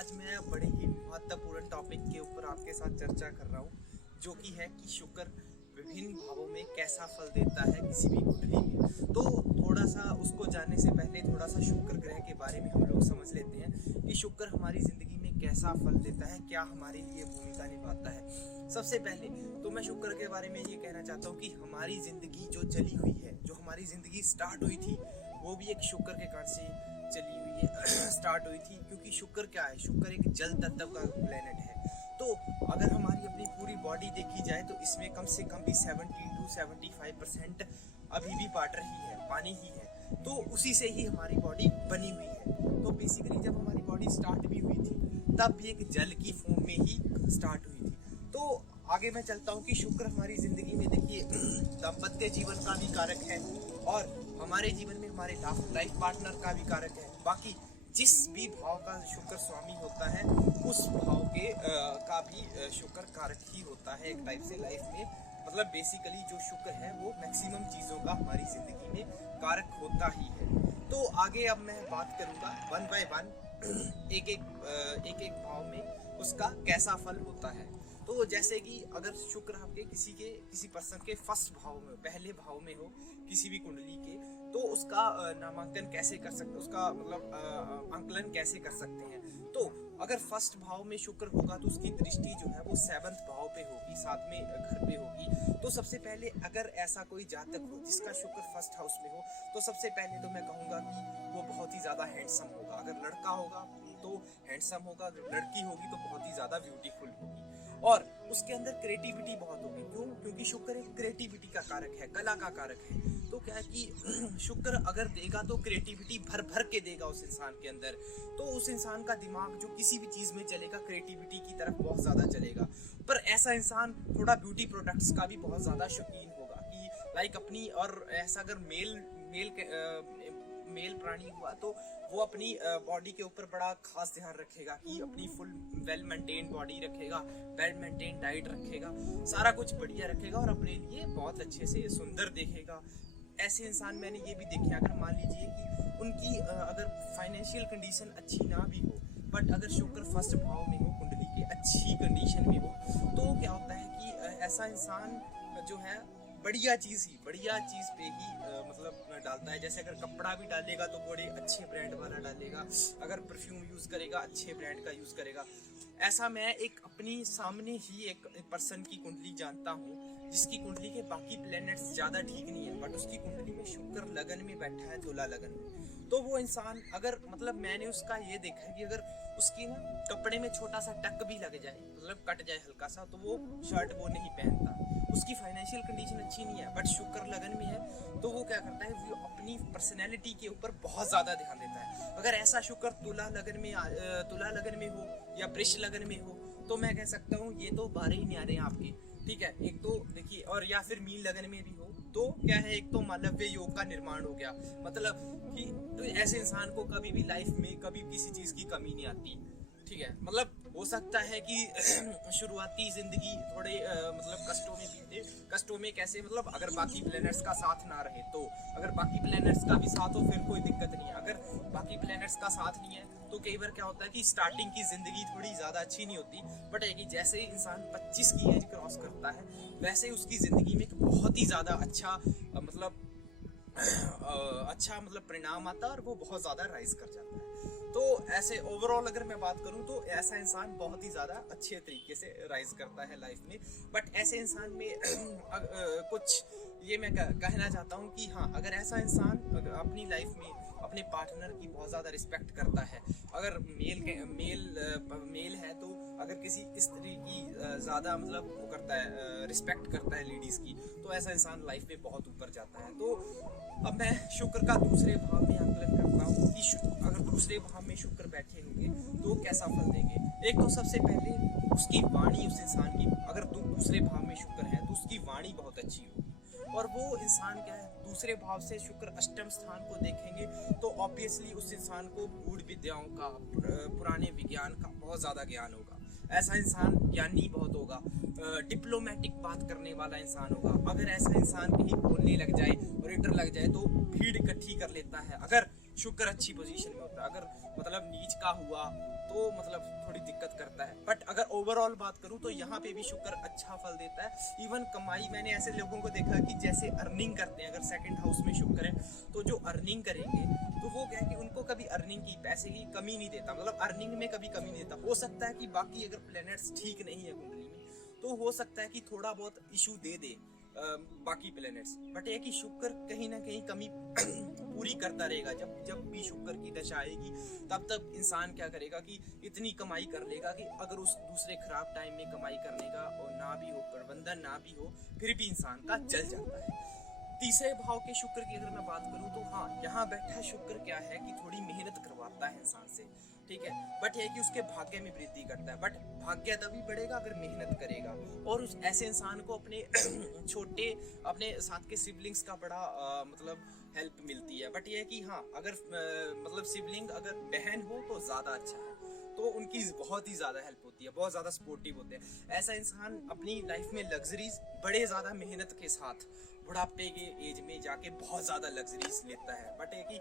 आज मैं बड़े ही महत्वपूर्ण टॉपिक के ऊपर आपके साथ चर्चा कर रहा हूँ, जो कि है कि शुक्र विभिन्न भावों में कैसा फल देता है किसी भी कुंडली में। तो थोड़ा सा उसको जानने से पहले थोड़ा सा शुक्र ग्रह के बारे में हम लोग समझ लेते हैं कि शुक्र हमारी जिंदगी में कैसा फल देता है, क्या हमारे लिए भूमिका निभाता है। सबसे पहले तो मैं शुक्र के बारे में ये कहना चाहता हूँ कि हमारी जिंदगी जो चली हुई है, जो हमारी जिंदगी स्टार्ट हुई थी, वो भी एक शुक्र के कारण से चली हुई है, स्टार्ट हुई थी। क्योंकि शुक्र क्या है, शुक्र एक जल तत्व का प्लेनेट है। तो अगर हमारी अपनी पूरी बॉडी देखी जाए तो इसमें कम से कम भी 70 to 75% अभी भी वाटर ही है, पानी ही है। तो उसी से ही हमारी बॉडी बनी हुई है। तो बेसिकली जब हमारी बॉडी स्टार्ट भी हुई थी तब भी एक जल की फॉर्म में ही स्टार्ट हुई थी। तो आगे मैं चलता हूँ कि शुक्र हमारी जिंदगी में देखिए दाम्पत्य जीवन का भी कारक है और हमारे जीवन में हमारे लाइफ पार्टनर का भी कारक है। बाकी जिस भी भाव का शुक्र स्वामी होता है उस भाव के का भी शुक्र कारक ही होता है एक टाइप से लाइफ में। मतलब बेसिकली जो शुक्र है वो मैक्सिमम चीज़ों का हमारी ज़िंदगी में कारक होता ही है। तो आगे अब मैं बात करूँगा वन बाय वन एक भाव में उसका कैसा फल होता है। तो जैसे कि अगर शुक्र आपके किसी पर्सन के फर्स्ट भाव में, पहले भाव में हो किसी भी कुंडली के, तो उसका नामांकन कैसे कर सकते, उसका मतलब आंकलन कैसे कर सकते हैं। तो अगर फर्स्ट भाव में शुक्र होगा तो उसकी दृष्टि जो है वो 7वें भाव पे होगी, 7वें घर पे होगी। तो सबसे पहले अगर ऐसा कोई जातक हो जिसका शुक्र फर्स्ट हाउस में हो, तो सबसे पहले तो मैं कहूँगा कि वो बहुत ही ज़्यादा हैंडसम होगा। अगर लड़का होगा तो हैंडसम होगा, अगर लड़की होगी तो बहुत ही ज़्यादा ब्यूटीफुल होगी और उसके अंदर क्रिएटिविटी बहुत होगी। क्यों? क्योंकि शुक्र एक क्रिएटिविटी का कारक है, कला का कारक है। तो क्या है कि शुक्र अगर देगा तो क्रिएटिविटी भर भर के देगा उस इंसान के अंदर। तो उस इंसान का दिमाग जो किसी भी चीज़ में चलेगा क्रिएटिविटी की तरफ बहुत ज़्यादा चलेगा। पर ऐसा इंसान थोड़ा ब्यूटी प्रोडक्ट्स का भी बहुत ज़्यादा शौकीन होगा कि लाइक अपनी, और ऐसा अगर मेल प्राणी हुआ तो वो अपनी बॉडी के ऊपर बड़ा खास ध्यान रखेगा कि अपनी फुल वेल मेंटेन बॉडी रखेगा, वेल मेंटेन डाइट रखेगा, सारा कुछ बढ़िया रखेगा और अपने लिए बहुत अच्छे से सुंदर देखेगा। ऐसे इंसान मैंने ये भी देखे, अगर मान लीजिए कि उनकी अगर फाइनेंशियल कंडीशन अच्छी ना भी हो, बट अगर शुक्र फर्स्ट भाव में हो कुंडली के, अच्छी कंडीशन में हो, तो क्या होता है कि ऐसा इंसान जो है बढ़िया चीज़ पे ही मतलब डालता है। जैसे अगर कपड़ा भी डालेगा तो बड़े अच्छे ब्रांड वाला डालेगा, अगर परफ्यूम यूज़ करेगा अच्छे ब्रांड का यूज़ करेगा। ऐसा मैं एक अपनी सामने ही एक पर्सन की कुंडली जानता हूँ जिसकी कुंडली के बाकी प्लैनेट्स ज़्यादा ठीक नहीं है, बट उसकी कुंडली में शुक्र लगन में बैठा है, तुला लगन में। तो वो इंसान अगर मतलब मैंने उसका ये देखा है कि अगर उसकी ना कपड़े में छोटा सा टक भी लग जाए, मतलब कट जाए हल्का सा, तो वो शर्ट वो नहीं पहनता। उसकी फाइनेंशियल कंडीशन अच्छी नहीं है बट शुक्र लगन में है, तो वो क्या करता है, वो अपनी पर्सनैलिटी के ऊपर बहुत ज़्यादा ध्यान देता है। अगर ऐसा शुक्र तुला लगन में हो या वृष लगन में हो तो मैं कह सकता हूँ ये तो बारे ही न्यारे हैं आपके, ठीक है। एक तो देखिए, और या फिर मीन लगन में भी हो तो क्या है, एक तो मालव्य योग का निर्माण हो गया, मतलब कि तो ऐसे इंसान को कभी भी लाइफ में कभी किसी चीज़ की कमी नहीं आती, ठीक है। मतलब हो सकता है कि शुरुआती जिंदगी थोड़े मतलब कष्टों में बीते। कष्टों में कैसे, मतलब अगर बाकी प्लैनेट्स का साथ ना रहे तो, अगर बाकी प्लैनेट्स का भी साथ हो फिर कोई दिक्कत नहीं है। अगर बाकी प्लैनेट्स का साथ नहीं है तो कई बार क्या होता है कि स्टार्टिंग की जिंदगी थोड़ी ज़्यादा अच्छी नहीं होती, बट है कि जैसे ही इंसान 25 की एज क्रॉस करता है वैसे ही उसकी ज़िंदगी में एक बहुत ही ज़्यादा अच्छा मतलब परिणाम आता है और वो बहुत ज़्यादा राइज कर जाता है। तो ऐसे ओवरऑल अगर मैं बात करूं तो ऐसा इंसान बहुत ही ज़्यादा अच्छे तरीके से राइज करता है लाइफ में। बट ऐसे इंसान में कुछ ये मैं कहना चाहता हूं कि हाँ, अगर ऐसा इंसान अपनी लाइफ में अपने पार्टनर की बहुत ज़्यादा रिस्पेक्ट करता है, अगर मेल है तो अगर किसी स्त्री की ज़्यादा मतलब वो करता है, रिस्पेक्ट करता है लेडीज़ की, तो ऐसा इंसान लाइफ में बहुत ऊपर जाता है। तो अब मैं शुक्र का दूसरे भाव में आंकलन करता हूँ कि अगर दूसरे भाव में शुक्र बैठे होंगे तो कैसा फल देंगे। एक तो सबसे पहले उसकी वाणी, उस इंसान की अगर दूसरे भाव में शुक्र है तो उसकी वाणी बहुत अच्छी होगी। और वो इंसान क्या है, दूसरे भाव से शुक्र अष्टम स्थान को देखेंगे तो ऑब्वियसली उस इंसान को गूढ़ विद्याओं का, पुराने विज्ञान का बहुत ज़्यादा ज्ञान होगा। ऐसा इंसान ज्ञानी बहुत होगा, डिप्लोमेटिक बात करने वाला इंसान होगा। अगर ऐसा इंसान कहीं बोलने लग जाए और इंटर लग जाए तो भीड़ इकट्ठी कर लेता है। अगर शुक्र अच्छी पोजीशन में होता है। अगर मतलब नीच का हुआ तो मतलब थोड़ी दिक्कत करता है, बट अगर ओवरऑल बात करूं तो यहाँ पे भी शुक्र अच्छा फल देता है। इवन कमाई, मैंने ऐसे लोगों को देखा कि जैसे अर्निंग करते हैं, अगर सेकंड हाउस में शुक्र है तो जो अर्निंग करेंगे तो वो क्या है कि उनको कभी अर्निंग की, पैसे की कमी नहीं देता, मतलब अर्निंग में कभी कमी नहीं देता। हो सकता है कि बाकी अगर प्लैनेट्स ठीक नहीं है कुंडली में तो हो सकता है कि थोड़ा बहुत इशू दे दे बाकी प्लैनेट्स, बट ये कि शुक्र कहीं ना कहीं कमी पूरी करता रहेगा। जब जब भी शुक्र की दशा आएगी तब तक इंसान क्या करेगा कि इतनी कमाई कर लेगा कि अगर उस दूसरे खराब टाइम में कमाई करने का और ना भी हो, प्रबंधन ना भी हो, फिर भी इंसान का चल जाता है। तीसरे भाव के शुक्र की अगर मैं बात करूं तो हाँ, यहाँ बैठा शुक्र क्या है कि थोड़ी मेहनत करवाता है इंसान से, ठीक है, बट ये कि उसके भाग्य में वृद्धि करता है। बट भाग्य तभी बढ़ेगा अगर मेहनत करेगा, और उस ऐसे इंसान को अपने छोटे, अपने साथ के सिबलिंग्स का बड़ा मतलब हेल्प मिलती है। बट ये है कि हाँ, अगर मतलब सिबलिंग अगर बहन हो तो ज़्यादा अच्छा है, तो उनकी बहुत ही ज़्यादा हेल्प होती है, बहुत ज़्यादा सपोर्टिव होते हैं। ऐसा इंसान अपनी लाइफ में लग्जरीज बड़े ज़्यादा मेहनत के साथ बुढ़ापे के एज में जाके बहुत ज़्यादा लग्जरीज लेता है। बट है कि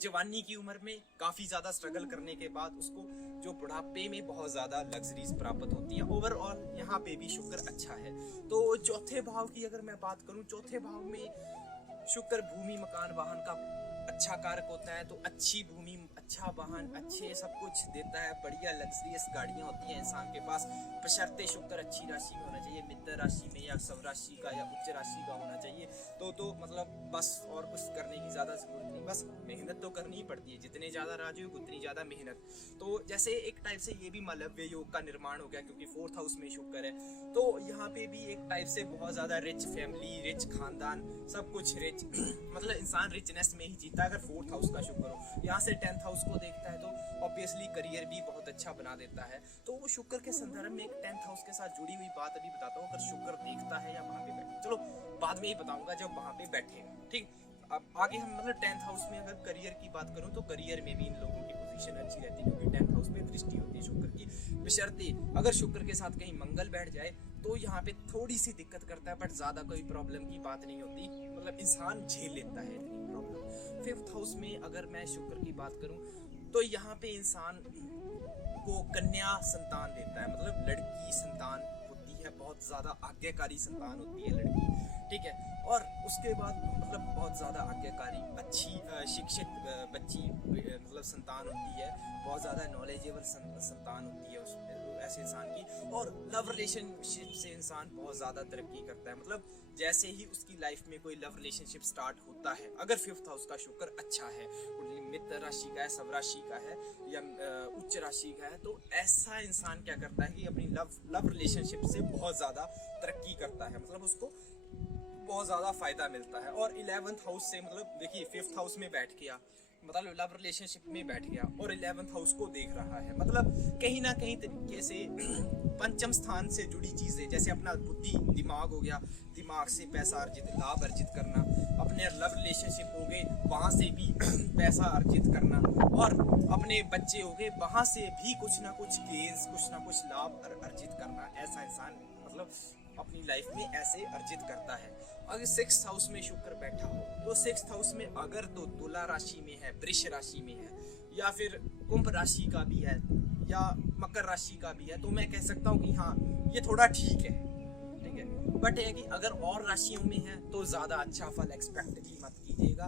जवानी की उम्र में काफ़ी ज़्यादा स्ट्रगल करने के बाद उसको जो बुढ़ापे में बहुत ज़्यादा लग्जरीज प्राप्त होती हैं। ओवरऑल यहाँ पे भी शुक्र अच्छा है। तो चौथे भाव की अगर मैं बात करूँ, चौथे भाव में शुक्र भूमि, मकान, वाहन का अच्छा कारक होता है। तो अच्छी भूमि, अच्छा वाहन, अच्छे सब कुछ देता है, बढ़िया लग्जरियस गाड़ियाँ होती हैं इंसान के पास, बशर्ते शुक्र अच्छी राशि में होना चाहिए, मित्र राशि में या स्व राशि का या उच्च राशि का होना चाहिए। तो मतलब बस और कुछ करने की ज़्यादा जरूरत नहीं, बस मेहनत तो करनी ही पड़ती है, जितने ज़्यादा राजयोग उतनी ज़्यादा मेहनत। तो जैसे एक टाइप से ये भी मालव्य योग का निर्माण हो गया, क्योंकि फोर्थ हाउस में शुक्र है, तो यहाँ पे भी एक टाइप से बहुत ज़्यादा रिच फैमिली, रिच खानदान, सब कुछ रिच मतलब इंसान रिचनेस में ही जीता है अगर फोर्थ हाउस का शुक्र हो। यहाँ से 10th हाउस को देखता है तो ऑब्वियसली करियर भी बहुत अच्छा बना देता है। तो वो शुक्र के संदर्भ में एक 10th हाउस के साथ जुड़ी हुई बात अभी बताता हूँ। अगर शुक्र देखता है या वहाँ पे बैठे, चलो बाद में ही बताऊंगा जब वहाँ पे बैठेगा, ठीक। अब आगे हम मतलब 10th हाउस में अगर करियर की बात करूँ तो करियर में भी इन लोगों की पोजीशन अच्छी रहती है, क्योंकि 10th हाउस में दृष्टि होती है शुक्र की। बशर्ते अगर शुक्र के साथ कहीं मंगल बैठ जाए तो यहाँ पे थोड़ी सी दिक्कत करता है, बट ज़्यादा कोई प्रॉब्लम की बात नहीं होती, मतलब इंसान झेल लेता है इतनी प्रॉब्लम। 5th हाउस में अगर मैं शुक्र की बात करूँ तो यहाँ पे इंसान को कन्या संतान देता है, मतलब लड़की संतान होती है, बहुत ज़्यादा आज्ञाकारी संतान होती है लड़की, ठीक है। और उसके बाद मतलब बहुत ज़्यादा आज्ञाकारी, अच्छी शिक्षित बच्ची मतलब संतान होती है, बहुत ज़्यादा नॉलेजेबल संतान होती है उस ऐसे इंसान की। और लव रिलेशनशिप से इंसान बहुत ज़्यादा तरक्की करता है, मतलब जैसे ही उसकी लाइफ में कोई लव रिलेशनशिप स्टार्ट होता है, अगर 5th हाउस का शुक्र अच्छा है, मित्र राशि का है, सब राशि का है या उच्च राशि का है, तो ऐसा इंसान क्या करता है कि अपनी लव रिलेशनशिप से बहुत ज़्यादा तरक्की करता है, मतलब उसको बहुत ज़्यादा फायदा मिलता है। और 11th हाउस से मतलब देखिए 5th हाउस में बैठ गया, मतलब लव रिलेशनशिप में बैठ गया और 11th हाउस को देख रहा है, मतलब कहीं ना कहीं तरीके से पंचम स्थान से जुड़ी चीज़ें, जैसे अपना बुद्धि दिमाग हो गया, दिमाग से पैसा अर्जित, लाभ अर्जित करना, अपने लव रिलेशनशिप हो गए वहाँ से भी पैसा अर्जित करना, और अपने बच्चे हो गए वहाँ से भी कुछ ना कुछ गेन्स, कुछ ना कुछ लाभ अर्जित करना। ऐसा इंसान मतलब अपनी लाइफ में ऐसे अर्जित करता है। अगर 6th हाउस में शुक्र बैठा हो तो 6th हाउस में अगर तो तुला राशि में है, वृष राशि में है, या फिर कुंभ राशि का भी है, या मकर राशि का भी है, तो मैं कह सकता हूँ कि हाँ ये थोड़ा ठीक है, ठीक है। बट है कि अगर और राशियों में है तो ज़्यादा अच्छा फल एक्सपेक्ट ही मत कीजिएगा।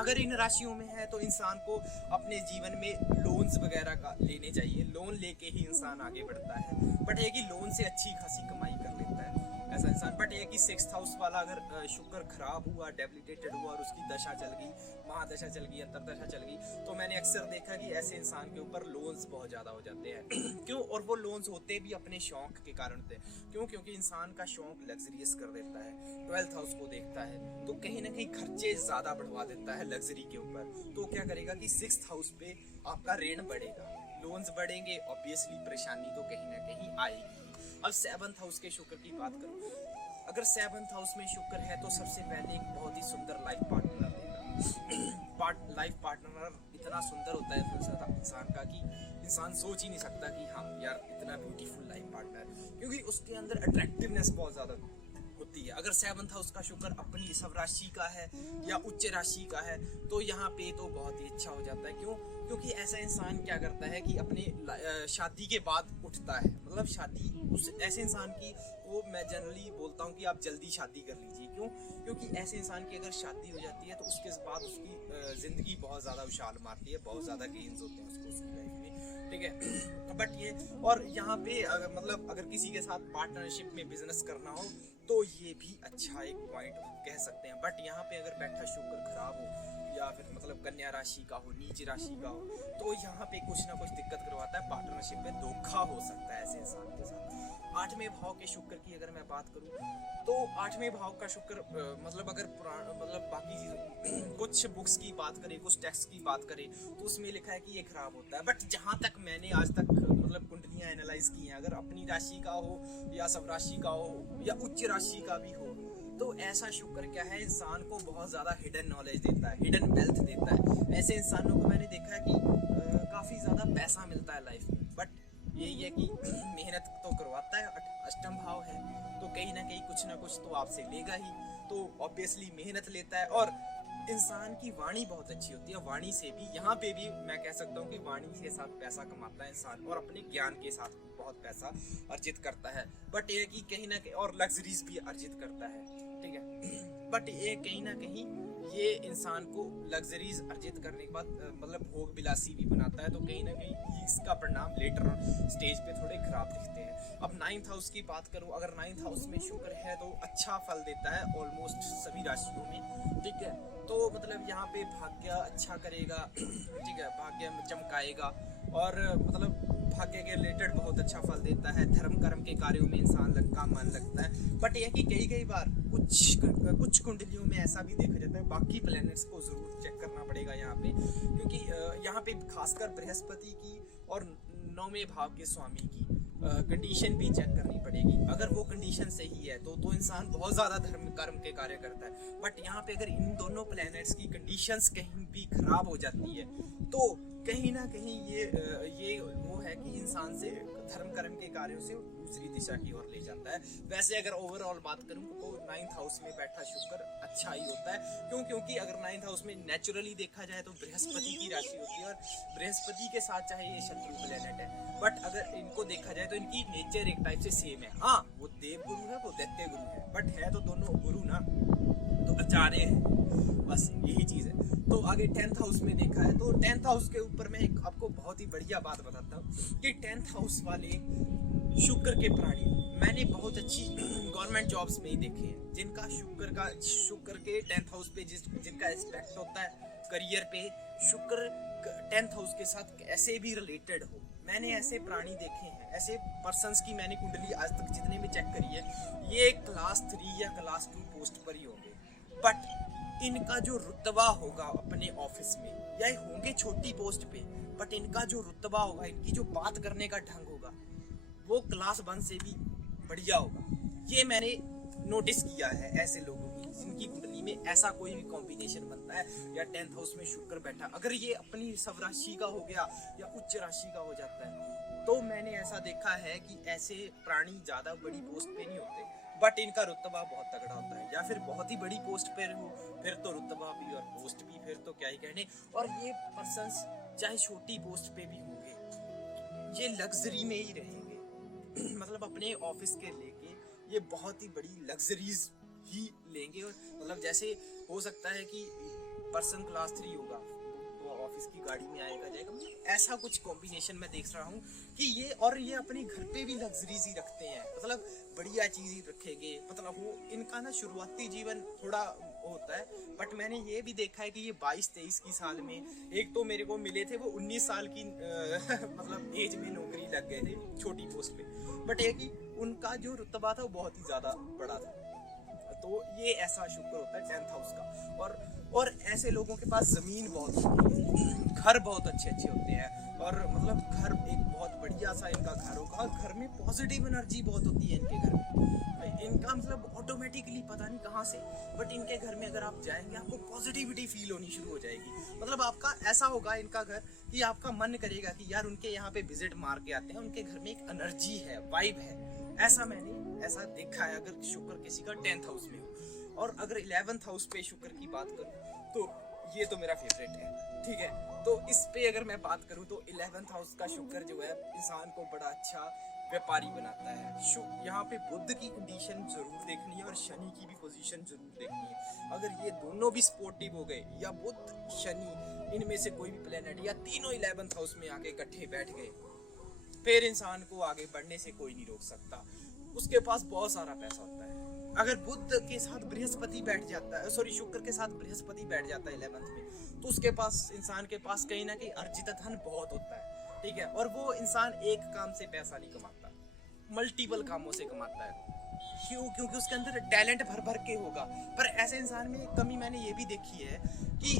अगर इन राशियों में है तो इंसान को अपने जीवन में लोन्स वगैरह का लेने चाहिए, लोन लेके ही इंसान आगे बढ़ता है। बट है कि लोन से अच्छी खासी कमाई कर लेता है ऐसा इंसान। बट ये कि 6th हाउस वाला अगर शुक्र खराब हुआ, डेबिलिटेटेड हुआ और उसकी दशा चल गई, महादशा चल गई, अंतरदशा चल गई, तो मैंने अक्सर देखा कि ऐसे इंसान के ऊपर लोन्स बहुत ज़्यादा हो जाते हैं। क्यों? और वो लोन्स होते भी अपने शौक के कारण थे। क्यों? क्योंकि इंसान का शौक लग्जरियस कर देता है, 12th हाउस को देखता है तो कहीं ना कहीं खर्चे ज़्यादा बढ़वा देता है लग्जरी के ऊपर। तो क्या करेगा कि 6th हाउस पे आपका ऋण बढ़ेगा, लोन्स बढ़ेंगे, ऑब्वियसली परेशानी तो कहीं ना कहीं आएगी। अब 7th हाउस के शुक्र की बात करूं, अगर 7th हाउस में शुक्र है तो सबसे पहले एक बहुत ही सुंदर लाइफ पार्टनर देगा। लाइफ पार्टनर इतना सुंदर होता है इंसान का कि इंसान सोच ही नहीं सकता कि हाँ यार इतना ब्यूटीफुल लाइफ पार्टनर, क्योंकि उसके अंदर अट्रैक्टिवनेस बहुत ज़्यादा होती है। अगर 7th हाउस का शुक्र अपनी सब राशि का है या उच्च राशि का है तो यहाँ पे तो बहुत ही अच्छा हो जाता है। क्यों? क्योंकि ऐसा इंसान क्या करता है कि अपने शादी के बाद उठता है, मतलब शादी उस ऐसे इंसान की वो मैं जनरली बोलता हूँ कि आप जल्दी शादी कर लीजिए। क्यों? क्योंकि ऐसे इंसान की अगर शादी हो जाती है तो उसके बाद उसकी ज़िंदगी बहुत ज़्यादा उछाल मारती है, बहुत ज़्यादा गेन्स होते हैं उसको उसकी लाइफ में, ठीक है। बट ये और यहाँ पे अगर किसी के साथ पार्टनरशिप में बिजनेस करना हो तो ये भी अच्छा एक पॉइंट कह सकते हैं। बट यहाँ पे अगर बैठा शुक्र खराब हो या फिर कन्या राशि का हो, नीच राशि का हो, तो यहाँ पे कुछ ना कुछ दिक्कत करवाता है, पार्टनरशिप में धोखा हो सकता है ऐसे इंसान के साथ। 8वें भाव के शुक्र की अगर मैं बात करूँ तो 8वें भाव का शुक्र अगर बाकी चीज़ कुछ बुक्स की बात करें, कुछ टेक्स्ट की बात करें तो उसमें लिखा है कि ये खराब होता है। बट जहाँ तक मैंने आज तक कुंडलियाँ एनालाइज की हैं, अगर अपनी राशि का हो या सब राशि का हो या उच्च राशि का भी हो, तो ऐसा शुक्र क्या है, इंसान को बहुत ज़्यादा हिडन नॉलेज देता है, हिडन वेल्थ देता है। ऐसे इंसानों को मैंने देखा है कि काफ़ी ज़्यादा पैसा मिलता है लाइफ में, बट यही है कि मेहनत तो करवाता है। 8वां भाव है तो कहीं ना कहीं कुछ ना कुछ तो आपसे लेगा ही, तो ऑब्वियसली मेहनत लेता है। और इंसान की वाणी बहुत अच्छी होती है, वाणी से भी यहाँ पे भी मैं कह सकता हूँ कि वाणी के साथ पैसा कमाता है इंसान, और अपने ज्ञान के साथ बहुत पैसा अर्जित करता है। बट ये कि कहीं ना कहीं और लग्जरीज भी अर्जित करता है, ठीक है। बट ये कहीं ना कहीं ये इंसान को लग्जरीज अर्जित करने के बाद भोग विलासी भी बनाता है, तो कहीं ना कहीं इसका परिणाम लेटर स्टेज पे थोड़े खराब दिखते हैं। अब 9th हाउस की बात करूं, अगर 9th हाउस में शुक्र है तो अच्छा फल देता है ऑलमोस्ट सभी राशियों में, ठीक है। तो यहाँ पे भाग्य अच्छा करेगा, ठीक है, भाग्य चमकाएगा और भाग्य के रिलेटेड बहुत अच्छा फल देता है। धर्म कर्म के कार्यों में इंसान का मन लगता है। बट यह कि कई बार कुछ कुंडलियों में ऐसा भी देखा जाता है, बाकी प्लैनेट्स को जरूर चेक करना पड़ेगा यहाँ पे, क्योंकि यहाँ पे खासकर बृहस्पति की और 9वें भाव के स्वामी की कंडीशन भी चेक करनी पड़ेगी। अगर वो कंडीशन सही है तो इंसान बहुत ज्यादा धर्म कर्म के कार्य करता है। बट यहाँ पे अगर इन दोनों प्लैनेट्स की कंडीशंस कहीं भी खराब हो जाती है तो कहीं ना कहीं ये वो है कि इंसान से धर्म कर्म के कार्यों से दूसरी दिशा की ओर ले जाता है। वैसे अगर ओवरऑल बात करूं तो 9th हाउस में बैठा शुक्र अच्छा ही होता है। क्योंकि अगर 9th हाउस में नेचुरली देखा जाए तो बृहस्पति की राशि होती है, और बृहस्पति के साथ चाहे ये शत्रु प्लेनेट है, बट अगर इनको देखा जाए तो इनकी नेचर एक टाइप से सेम है। हाँ, वो देव गुरु है, वो दैत्य गुरु है, बट है तो दोनों गुरु ना, तो आचार्य है, बस यही चीज है। तो आगे 10th हाउस में देखा है तो 10th हाउस के ऊपर मैं एक आपको बहुत ही बढ़िया बात बताता हूँ कि 10th हाउस वाले शुक्र के प्राणी मैंने बहुत अच्छी गवर्नमेंट जॉब्स में ही देखे हैं, जिनका शुक्र के 10th हाउस पे जिनका एस्पेक्ट होता है करियर पे, शुक्र 10th हाउस के साथ कैसे भी रिलेटेड हो। मैंने ऐसे प्राणी देखे हैं, ऐसे पर्सन्स की मैंने कुंडली आज तक जितने भी चेक करी है, ये क्लास 3 या क्लास 2 पोस्ट पर ही होंगे। बट इनका जो रुतबा होगा अपने ऑफिस में, या होंगे छोटी पोस्ट पे, बट इनका जो रुतबा होगा, इनकी जो बात करने का ढंग होगा, वो क्लास 1 से भी बढ़िया होगा। ये मैंने नोटिस किया है ऐसे लोगों की जिनकी कुंडली में ऐसा कोई भी कॉम्बिनेशन बनता है, या 10th हाउस में शुक्र बैठा, अगर ये अपनी सब राशि का हो गया या उच्च राशि का हो जाता है, तो मैंने ऐसा देखा है कि ऐसे प्राणी ज्यादा बड़ी पोस्ट पे नहीं होते, बट इनका रुतबा बहुत तगड़ा होता है। या फिर बहुत ही बड़ी पोस्ट पे हो, फिर तो रुतबा भी और पोस्ट भी, फिर तो क्या ही कहने। और ये पर्सन्स चाहे छोटी पोस्ट पे भी होंगे, ये लग्जरी में ही रहेंगे। अपने ऑफिस के लेके ये बहुत ही बड़ी लग्जरीज ही लेंगे। और जैसे हो सकता है कि पर्सन क्लास 3 होगा तो ऑफिस की गाड़ी में आएगा जाएगा, ऐसा कुछ कॉम्बिनेशन में देख रहा हूँ कि ये अपने घर पे भी लग्जरीज ही रखते हैं, बढ़िया चीज ही रखेंगे। वो इनका ना शुरुआती जीवन थोड़ा होता है, बट मैंने ये भी देखा है कि ये 22-23 की साल में, एक तो मेरे को मिले थे वो 19 साल की एज में नौकरी लग गए थे छोटी पोस्ट पे, बट ये कि उनका जो रुतबा था वो बहुत ही ज्यादा बड़ा था। तो ये ऐसा शुक्र होता है 10th हाउस का। और ऐसे लोगों के पास जमीन बहुत होती है, घर बहुत अच्छे होते हैं, और घर एक बहुत बढ़िया सा इनका घर होगा, घर में पॉजिटिव एनर्जी बहुत होती है इनके घर में। इनका ऑटोमेटिकली पता नहीं कहाँ से, बट इनके घर में अगर आप जाएंगे आपको पॉजिटिविटी फील होनी शुरू हो जाएगी। आपका ऐसा होगा इनका घर कि आपका मन करेगा कि यार उनके यहाँ पे विजिट मार के आते हैं, उनके घर में एक एनर्जी है, वाइब है। ऐसा मैंने ऐसा देखा है अगर शुक्र किसी का 10th हाउस में हो। और अगर 11th हाउस पे शुक्र की बात करूँ तो ये तो मेरा फेवरेट है, ठीक है। तो इस पे अगर मैं बात करूँ तो 11th हाउस का शुक्र जो है इंसान को बड़ा अच्छा व्यापारी बनाता है। यहाँ पे बुध की कंडीशन जरूर देखनी है और शनि की भी पोजीशन जरूर देखनी है। अगर ये दोनों भी सपोर्टिव हो गए या बुध शनि इनमें से कोई भी प्लेनेट या तीनों 11th हाउस में आके इकट्ठे बैठ गए, फिर इंसान को आगे बढ़ने से कोई नहीं रोक सकता। उसके पास बहुत सारा पैसा होता है। अगर बुध के साथ बृहस्पति बैठ जाता है, सॉरी शुक्र के साथ बृहस्पति बैठ जाता है 11th में, तो उसके पास इंसान के पास कहीं ना कहीं अर्जित धन बहुत होता है, ठीक है। और वो इंसान एक काम से पैसा नहीं कमाता, मल्टीपल कामों से कमाता है। क्यों? क्योंकि उसके अंदर टैलेंट भर भर के होगा। पर ऐसे इंसान में एक कमी मैंने ये भी देखी है कि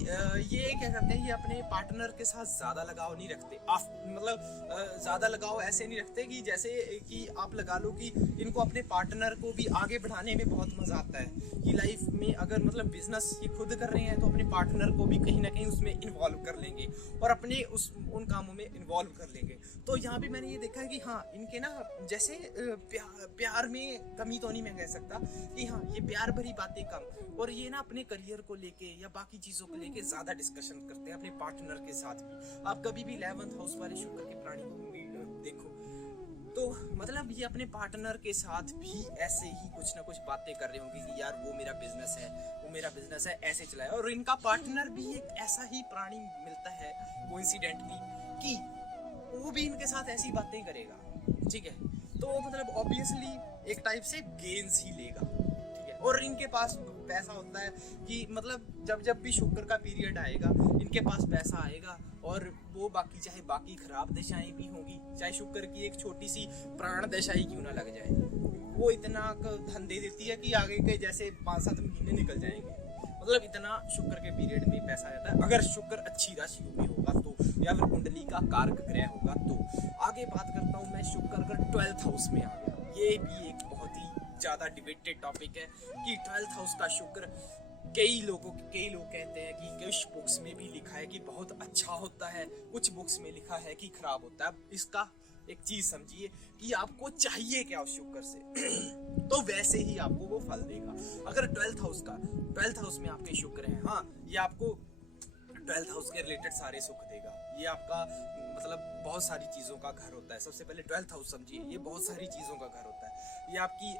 ये क्या करते हैं, ये अपने पार्टनर के साथ ज़्यादा लगाव नहीं रखते। मतलब ज़्यादा लगाव ऐसे नहीं रखते कि जैसे कि आप लगा लो कि इनको अपने पार्टनर को भी आगे बढ़ाने में बहुत मज़ा आता है कि लाइफ में अगर मतलब बिजनेस ये खुद कर रहे हैं तो अपने पार्टनर को भी कहीं ना कहीं उसमें इन्वॉल्व कर लेंगे और अपने उन कामों में इन्वॉल्व कर लेंगे। तो यहाँ भी मैंने ये देखा है कि हाँ, इनके ना जैसे प्यार में कमी तो नहीं मैं कह सकता कि हाँ, ये प्यार भरी बातें कम, और ये ना अपने करियर को लेके या बाकी चीज़ों को लेके ज़्यादा डिस्कशन करते हैं अपने पार्टनर के साथ भी। आप कभी भी 11th हाउस वाले शुक्र के प्राणी को देखो तो मतलब ये अपने पार्टनर के साथ भी ऐसे ही कुछ ना कुछ बातें कर रहे होंगे कि यार वो मेरा बिजनेस है, वो मेरा बिजनेस है, ऐसे चलाए। और इनका पार्टनर भी एक ऐसा ही प्राणी मिलता है कोइंसिडेंटली कि वो भी इनके साथ ऐसी बातें करेगा, ठीक है। तो मतलब ऑब्वियसली एक टाइप से गेन्स ही लेगा, ठीक है। और इनके पास पैसा होता है कि मतलब जब भी शुक्र का पीरियड आएगा इनके पास पैसा आएगा, और वो बाकी चाहे बाकी खराब दशाएं भी होंगी, चाहे शुक्र की एक छोटी सी प्राण दशा ही क्यों ना लग जाए, वो इतना धन दे देती है कि आगे के जैसे 5-7 महीने निकल जाएंगे। मतलब इतना शुक्र के पीरियड में पैसा आता है अगर शुक्र अच्छी राशियों में होगा तो, या फिर कुंडली का कारक ग्रह होगा तो। आगे बात करता हूँ मैं, शुक्र अगर 12th हाउस में आ गया, ये भी एक बहुत ही ज़्यादा डिबेटेड टॉपिक है कि 12th हाउस का शुक्र कई लोग कहते हैं कि कुछ बुक्स में भी लिखा है कि बहुत अच्छा होता है, कुछ बुक्स में लिखा है कि खराब होता है। अब इसका एक चीज समझिए कि आपको चाहिए क्या उस शुक्र से तो वैसे ही आपको वो फल देगा। अगर 12th हाउस में आपके शुक्र है, हाँ, ये आपको 12th हाउस के रिलेटेड सारे सुख देगा। ये आपका मतलब बहुत सारी चीज़ों का घर होता है। सबसे पहले 12th हाउस समझिए, ये बहुत सारी चीज़ों का घर होता है। ये आपकी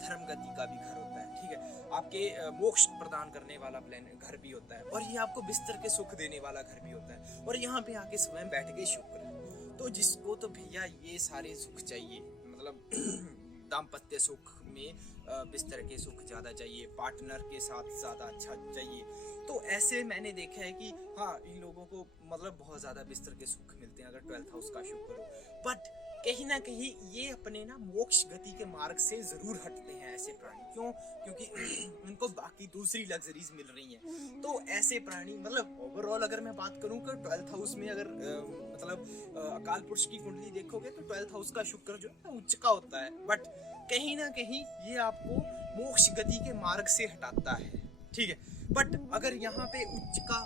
धर्म गति का भी घर होता है, ठीक है। आपके मोक्ष प्रदान करने वाला घर भी होता है, और ये आपको बिस्तर के सुख देने वाला घर भी होता है। और यहाँ पे आके स्वयं बैठ के शुक्र है, तो जिसको तो भैया ये सारे सुख चाहिए, मतलब दाम्पत्य सुख में बिस्तर के सुख ज़्यादा चाहिए, पार्टनर के साथ ज़्यादा अच्छा चाहिए। तो ऐसे मैंने देखा है कि हाँ, इन लोगों को मतलब बहुत ज़्यादा बिस्तर के सुख मिलते हैं अगर 12th हाउस का शुक्र हो। बट कहीं ना कहीं ये अपने ना मोक्ष गति के मार्ग से ज़रूर हटते हैं ऐसे प्राणी। क्यों? क्योंकि उनको बाकी दूसरी लग्जरीज मिल रही हैं। तो ऐसे प्राणी मतलब ओवरऑल अगर मैं बात करूँ कि 12th हाउस में अगर अकाल पुरुष की कुंडली देखोगे तो 12th हाउस का शुक्र जो है उच्च का होता है, बट कहीं ना कहीं ये आपको मोक्ष गति के मार्ग से हटाता है, ठीक है। बट अगर यहाँ पे उच्च का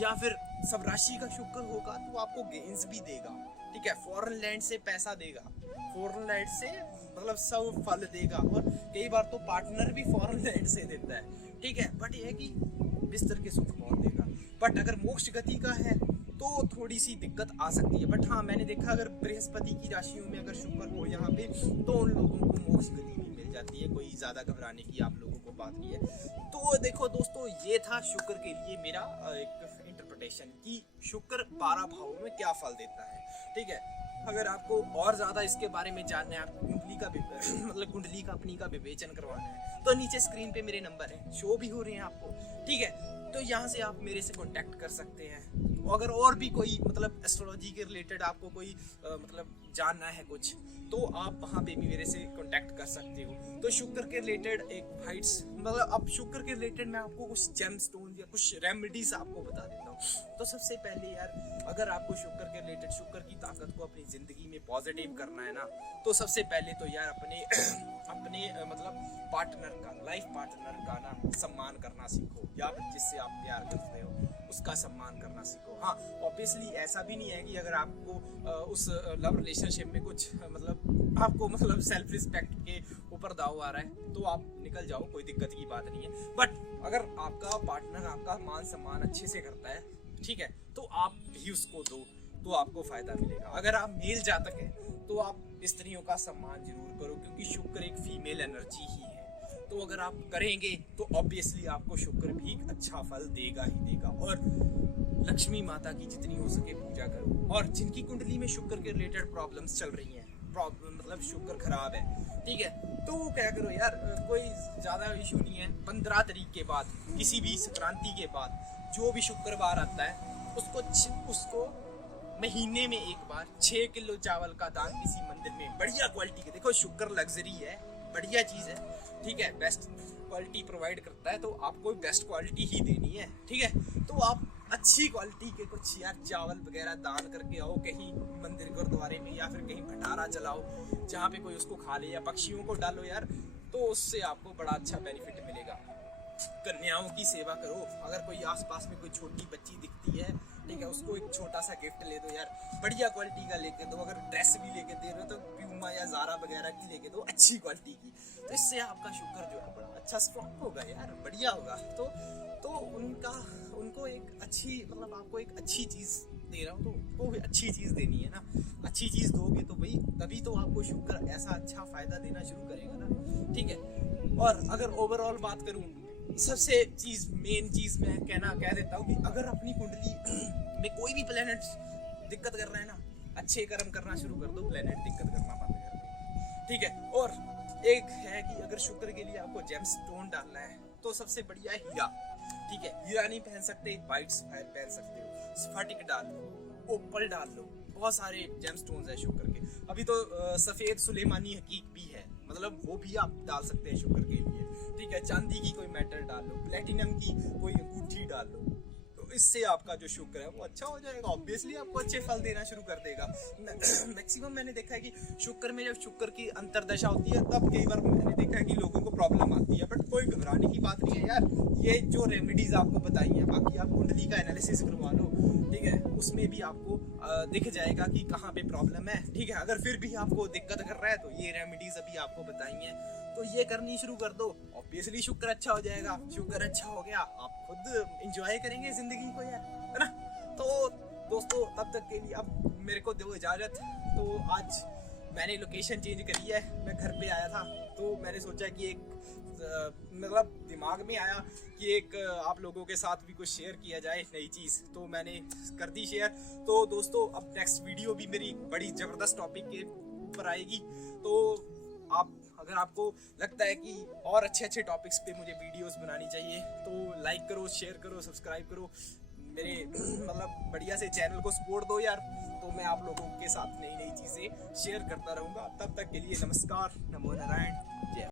या फिर सब राशि का शुक्र होगा तो आपको गेन्स भी देगा, ठीक है। फॉरेन लैंड से पैसा देगा, फॉरेन लैंड से मतलब सब फल देगा, और कई बार तो पार्टनर भी फॉरेन लैंड से देता है, ठीक है। बट ये है कि बिस्तर के सुख बहुत देगा। बट अगर मोक्ष गति का है तो थोड़ी सी दिक्कत आ सकती है। बट हाँ, मैंने देखा अगर बृहस्पति की राशियों में अगर शुक्र हो यहाँ पे तो उन लोगों को मोक्ष गति भी मिल जाती है, कोई ज़्यादा घबराने की आप लोगों को बात नहीं है। तो देखो दोस्तों, ये था शुक्र के लिए मेरा एक इंटरप्रिटेशन कि शुक्र 12 भावों में क्या फल देता है, ठीक है। अगर आपको और ज़्यादा इसके बारे में जानना है, आपको कुंडली का कुंडली का अपनी का विवेचन करवाना है, तो नीचे स्क्रीन पे मेरे नंबर हैं, शो भी हो रहे हैं आपको, ठीक है। तो यहाँ से आप मेरे से कांटेक्ट कर सकते हैं। तो अगर और भी कोई मतलब एस्ट्रोलॉजी के रिलेटेड आपको कोई मतलब जानना है कुछ, तो आप वहाँ पे भी मेरे से कांटेक्ट कर सकते हो। तो शुक्र के रिलेटेड एक फाइट्स मतलब अब शुक्र के रिलेटेड मैं आपको कुछ जेम स्टोन या कुछ रेमेडीज आपको बता देता हूँ। तो सबसे पहले यार, अगर आपको शुक्र के रिलेटेड शुक्र की ताकत को अपनी ज़िंदगी में पॉजिटिव करना है ना, तो सबसे पहले तो यार अपने मतलब पार्टनर का, लाइफ पार्टनर का ना सम्मान करना सीखो, या जिससे आप प्यार करते हो उसका सम्मान करना सीखो। हाँ, ऑब्वियसली ऐसा भी नहीं है कि अगर आपको उस लव रिलेशनशिप में कुछ मतलब आपको मतलब सेल्फ रिस्पेक्ट के ऊपर दाव आ रहा है तो आप निकल जाओ, कोई दिक्कत की बात नहीं है। बट अगर आपका पार्टनर आपका मान सम्मान अच्छे से करता है, ठीक है, तो आप भी उसको दो तो आपको फायदा मिलेगा। अगर आप मेल जातक है तो आप स्त्रियों का सम्मान जरूर करो, क्योंकि शुक्र एक फीमेल एनर्जी ही है। तो अगर आप करेंगे तो ऑब्वियसली आपको शुक्र भी अच्छा फल देगा ही देगा। और लक्ष्मी माता की जितनी हो सके पूजा करो। और जिनकी कुंडली में शुक्र के रिलेटेड प्रॉब्लम्स चल रही हैं, प्रॉब्लम मतलब शुक्र खराब है, ठीक है, तो वो क्या करो यार, कोई ज़्यादा इशू नहीं है। 15 तारीख के बाद, किसी भी संक्रांति के बाद जो भी शुक्रवार आता है उसको महीने में एक बार 6 किलो चावल का दान किसी मंदिर में बढ़िया क्वालिटी के, देखो शुक्र लग्जरी है, बढ़िया चीज़ है, ठीक है, बेस्ट क्वालिटी प्रोवाइड करता है, तो आपको बेस्ट क्वालिटी ही देनी है, ठीक है। तो आप अच्छी क्वालिटी के कुछ यार चावल वगैरह दान करके आओ कहीं मंदिर गुरुद्वारे में, या फिर कहीं भंडारा चलाओ जहाँ पे कोई उसको खा ले, या पक्षियों को डालो यार, तो उससे आपको बड़ा अच्छा बेनिफिट मिलेगा। कन्याओं की सेवा करो, अगर कोई आसपास में कोई छोटी बच्ची दिखती है, ठीक है, उसको एक छोटा सा गिफ्ट ले दो यार, बढ़िया क्वालिटी का लेके दो। अगर ड्रेस भी लेके दे रहे हो तो प्यूमा या ज़ारा वगैरह की लेके दो, अच्छी क्वालिटी की, तो इससे आपका शुक्र जो है बड़ा अच्छा स्ट्रॉन्ग होगा यार, बढ़िया होगा। तो उनको एक अच्छी, मतलब आपको एक अच्छी चीज़ दे रहा हूँ तो उनको भी अच्छी चीज़ देनी है ना, अच्छी चीज़ दोगे तो भाई तभी तो आपको शुक्र ऐसा अच्छा फ़ायदा देना शुरू करेगा ना, ठीक है। और अगर ओवरऑल बात करूँ, सबसे मेन चीज़ मैं कह देता हूँ कि अगर अपनी कुंडली में कोई भी प्लेनेट दिक्कत कर रहा है ना, अच्छे कर्म करना शुरू कर दो, प्लेनेट दिक्कत करना बंद कर दे, ठीक है। और एक है कि अगर शुक्र के लिए आपको जेमस्टोन डालना है तो सबसे बढ़िया है हीरा, ठीक है। हीरा नहीं पहन सकते, व्हाइट सफायर पहन सकते हो, स्फटिक डाल लो, ओपल डाल लो, बहुत सारे जेमस्टोन्स है शुक्र के। अभी तो सफ़ेद सुलेमानी हकीक भी है, मतलब वो भी आप डाल सकते हैं शुक्र के लिए, ठीक है। चांदी की कोई मेटल डाल लो, प्लेटिनम की कोई अंगूठी डाल लो, तो इससे आपका जो शुक्र है वो अच्छा हो जाएगा, ऑब्वियसली आपको अच्छे फल देना शुरू कर देगा। मैक्सिमम मैंने देखा है कि शुक्र में जब शुक्र की अंतरदशा होती है तब कई बार मैंने देखा है कि लोगों को प्रॉब्लम आती है, बट कोई घबराने की बात नहीं है यार। ये जो रेमेडीज आपको बताई हैं, बाकी आप कुंडली का एनालिसिस करवा लो, ठीक है, उसमें भी आपको दिख जाएगा कि कहाँ पे प्रॉब्लम है, ठीक है। अगर फिर भी आपको दिक्कत कर रहा है तो ये रेमेडीज अभी आपको बताई हैं, तो ये करनी शुरू कर दो, ऑब्वियसली शुक्र अच्छा हो जाएगा। शुक्र अच्छा हो गया, आप खुद एंजॉय करेंगे जिंदगी को यार, है ना। तो दोस्तों तब तक के लिए अब मेरे को दो इजाज़त। तो आज मैंने लोकेशन चेंज करी है, मैं घर पे आया था, तो मैंने सोचा कि एक मतलब दिमाग में आया कि एक आप लोगों के साथ भी कुछ शेयर किया जाए नई चीज़, तो मैंने कर दी शेयर। तो दोस्तों अब नेक्स्ट वीडियो भी मेरी बड़ी ज़बरदस्त टॉपिक के ऊपर आएगी, तो आप अगर आपको लगता है कि और अच्छे टॉपिक्स पे मुझे वीडियोस बनानी चाहिए तो लाइक करो, शेयर करो, सब्सक्राइब करो, मेरे मतलब बढ़िया से चैनल को सपोर्ट दो यार। तो मैं आप लोगों के साथ नई चीज़ें शेयर करता रहूँगा। तब तक के लिए नमस्कार, नमो नारायण, जय।